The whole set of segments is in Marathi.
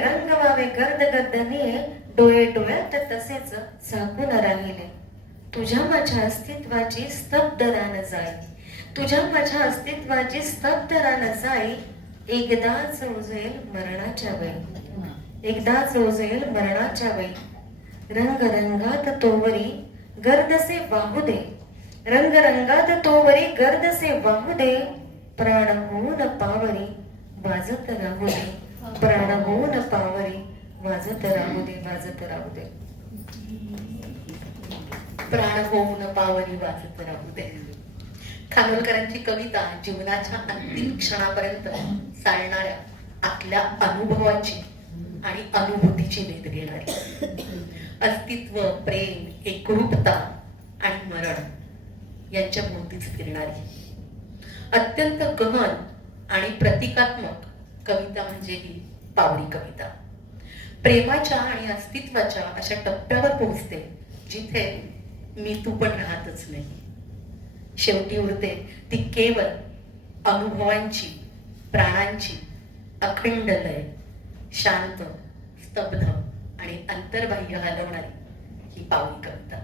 रंग व्हावे गर्द गर्दने, डोळे डोळ्यात तसेच झाकून राहिले. तुझ्या माझ्या अस्तित्वाची स्तब्ध रान जाई, तुझ्या माझ्या अस्तित्वाची स्तब्ध रान जाई. एकदाच उजेल मरणाच्या वेळी, एकदाच उजेल मरणाच्या वेळी. रंग रंगात तोवरी गर्दसे वाहू दे, रंग रंगात तोवरी गर्दसे वाहू दे. प्राण होऊन पावरी वाजत राहू दे, प्राण होऊन पावरी वाजत राहू दे, वाजत राहू दे. प्राण होऊन पावरी वाजत राहू दे. खानोलकरांची कविता जीवनाच्या अंतिम क्षणापर्यंत चालणाऱ्या आपल्या अनुभवाची आणि अनुभूतीची वेध घेणारी. अस्तित्व, प्रेम, एकरूपता आणि मरण यांच्या भोवतीच फिरणारी अत्यंत गहन आणि प्रतिकात्मक कविता म्हणजे ही पावरी कविता. प्रेमाच्या आणि अस्तित्वाच्या अशा टप्प्यावर पोहोचते जिथे मी तू पण राहतच नाही. शेवटी उरते ती केवळ अनुभवांची, प्राणांची अखंड लय, शांत, स्तब्ध आणि अंतर्बाह्य हलवणारी ही पावरी कविता.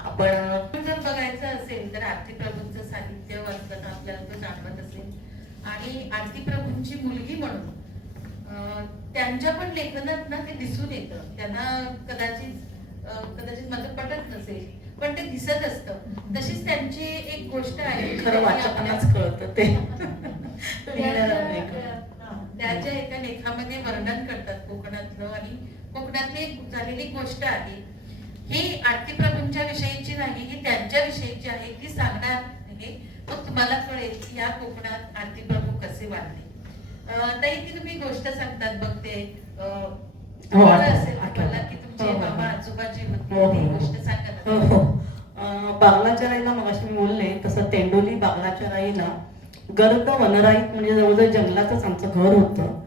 आपण जर बघायचं असेल तर आरती प्रभूंचं साहित्य वाचताना आपल्याला तो जाणवत असेल. आणि आरती प्रभूंची मुलगी म्हणून त्यांच्या पण लेखनात ना ते दिसून येतं. त्यांना कदाचित मला पटत नसेल पण ते दिसत असतं. तशीच त्यांची एक गोष्ट आहे, खरं वाचतानाच कळतं ते. त्याच्या एका लेखामध्ये वर्णन करतात कोकणातलं, आणि कोकणातली झालेली गोष्ट आहे ही आरती प्रभूंच्या विषयीची नाही, ही त्यांच्या विषयीची आहे. ती सांगणार आहे, मग तुम्हाला कळेल की या कोकणात आरती प्रभू कसे वाढले. ताई ती तुम्ही गोष्ट सांगतात बघ ते असेल आपल्याला की तुमचे बाबा आजोबा जे होते ती गोष्ट सांगतात. बागलाच्या राईला मगाशी मी बोलले तसं तेंडोली बागलाच्या राईला गर्द वनराईत म्हणजे जवळजवळ जंगलातच आमचं घर होतं.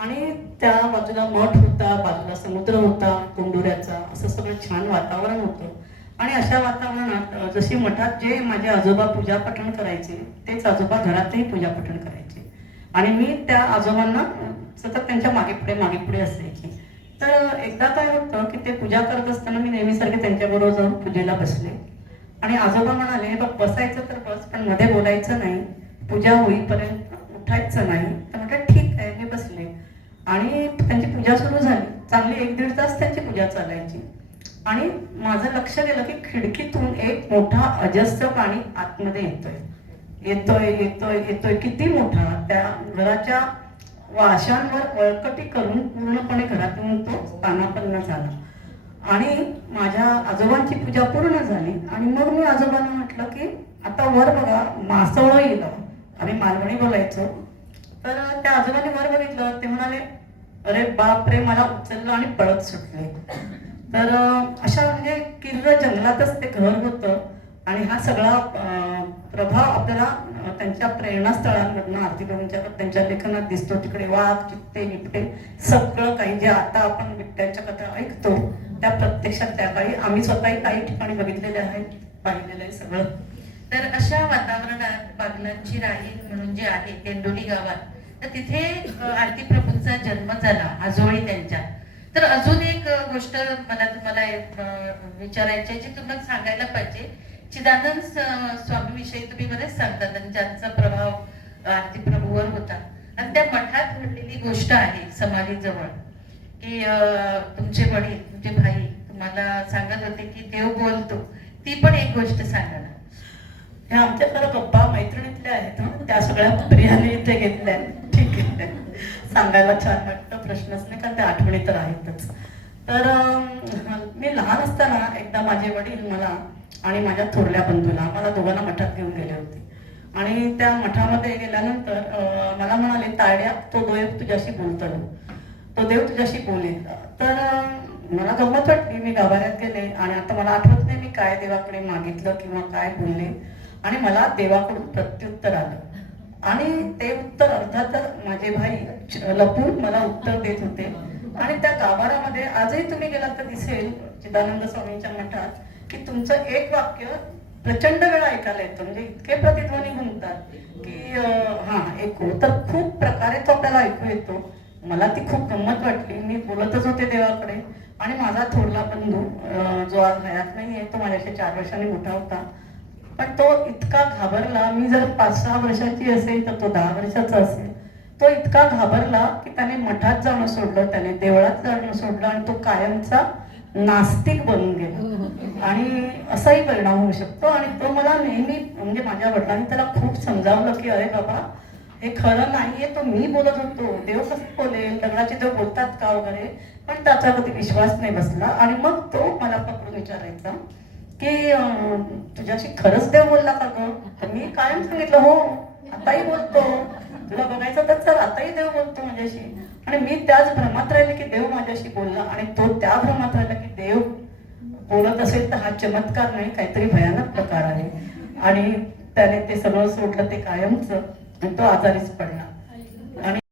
आणि त्या बाजूला मठ होता, बाजूला समुद्र होता कोंडुऱ्याचा, असं सगळं छान वातावरण होतं. आणि अशा वातावरणात जशी मठात जे माझे आजोबा पूजा पठण करायचे तेच आजोबा घरातही पूजा पठण करायचे. आणि मी त्या आजोबांना सतत त्यांच्या मागे पुढे असायची. तर एकदा काय होतं की ते पूजा करत असताना मी नेहमीसारखे त्यांच्याबरोबर जाऊन पूजेला बसले. आणि आजोबा म्हणाले, बघ बसायचं तर बस, पण मध्ये बोलायचं नाही, पूजा होईपर्यंत उठायचं नाही. तर म्हटलं ठीक आहे, मी बसले. आणि त्यांची पूजा सुरू झाली. चांगली 1-1.5 तास त्यांची पूजा चालायची. आणि माझं लक्ष गेलं की खिडकीतून एक मोठा अजस्र प्राणी आतमध्ये येतोय. किती मोठा, त्या घराच्या वाशांवर वळकटी करून पूर्णपणे घरातून तो स्थानापन्न झाला. आणि माझ्या आजोबांची पूजा पूर्ण झाली. आणि मग मी आजोबांना म्हटलं की आता वर बघा, मासवळं येलं. आम्ही मालवणी बोलायचो. तर त्या आजोबांनी वर बघितलं. ते म्हणाले, अरे बाप रे, मला उचललं आणि पळत सुटले. तर अशा म्हणजे किर्र जंगलातच ते घर होतं. आणि हा सगळा प्रभाव आपल्याला त्यांच्या प्रेरणास्थळांमधून आरती प्रभूंच्या त्यांच्या लेखनात दिसतो. तिकडे वाघ, चित्ते, बिबटे सगळं काही जे आता आपण बिबट्यांच्या कथा ऐकतो त्या प्रत्यक्षात त्या काही आम्ही स्वतःही काही ठिकाणी बघितलेले आहेत, पाहिलेलं आहे सगळं. तर अशा वातावरणात बागलांची राही म्हणून जे आहे तेंडोली गावात, तर तिथे आरती प्रभूंचा जन्म झाला, आजोळी त्यांच्या. तर अजून एक गोष्ट मला तुम्हाला विचारायची आहे, जी तुम्हाला सांगायला पाहिजे. चिदानंद स्वामी विषयी तुम्ही बरेच सांगतात आणि ज्यांचा प्रभाव आरती प्रभूवर होता. आणि त्या मठात घडलेली गोष्ट आहे समाधीजवळ की तुमचे वडील, तुमचे भाई तुम्हाला सांगत होते की देव बोलतो. ती पण एक गोष्ट सांगा ना. ह्या आमच्या खरं गप्पा मैत्रिणीतल्या आहेत, त्या सगळ्या प्रियाने इथे घेतल्या. ठीक आहे, सांगायला छान वाटतं, प्रश्नच नाही, कारण त्या आठवणी तर आहेतच. तर मी लहान असताना एकदा माझे वडील मला आणि माझ्या थोरल्या बंधूला, मला दोघांना मठात घेऊन गेले होते. आणि त्या मठामध्ये गेल्यानंतर मला म्हणाले, तायड्या, तो देव तुझ्याशी बोलतो, तो देव तुझ्याशी बोलेल. तर मला गंमत वाटली. मी गाभाऱ्यात गेले आणि आता मला आठवत नाही मी काय देवाकडे मागितलं किंवा काय बोलले. आणि मला देवाकडून प्रत्युत्तर आलं. आणि ते उत्तर अर्थात माझे भाई लपून मला उत्तर देत होते. आणि त्या गाभाऱ्यामध्ये आजही तुम्ही गेलात तर दिसेल चिदानंद स्वामींच्या मठात की तुमचं एक वाक्य प्रचंड वेळा ऐकायला येतं. म्हणजे इतके प्रतिध्वनी घुमतात की हा ऐकू तर खूप प्रकारे तो आपल्याला ऐकू येतो. मला ती खूप गंमत वाटली. मी बोलतच होते देवाकडे आणि माझा थोरला बंधू जो आज हयात नाही आहे, तो माझ्याशी 4 वर्षांनी मोठा होता, पण तो इतका घाबरला. मी जर 5-6 वर्षाची असेल तर तो 10 वर्षाचा असेल. तो इतका घाबरला की त्याने मठात जाणं सोडलं, त्याने देवळात जाणं सोडलं आणि तो कायमचा नास्तिक बनून गेला. आणि असाही परिणाम होऊ शकतो. आणि तो मला नेहमी, म्हणजे माझ्या वडिलांनी त्याला खूप समजावलं की अरे बाबा, हे खरं नाहीये. तो मी बोलत होतो, देव कसं बोलेल, दगडाचे देव बोलतात का वगैरे, पण त्याचा कधी विश्वास नाही बसला. आणि मग तो मला पकडून विचारायचा की तुझ्याशी खरंच देव बोलला का ग? तर मी कायम सांगितलं हो, आताही बोलतो, तुला बघायचं तर चल, आताही देव बोलतो माझ्याशी. आणि मी त्याच भ्रमात राहिले की देव माझ्याशी बोलला, आणि तो त्या भ्रमात राहिला की देव बोलत असेल तर हा चमत्कार नाही, काहीतरी भयानक प्रकार आहे. आणि त्याने ते सगळं सोडलं, ते कायमचं, आणि तो आजारीच पडला.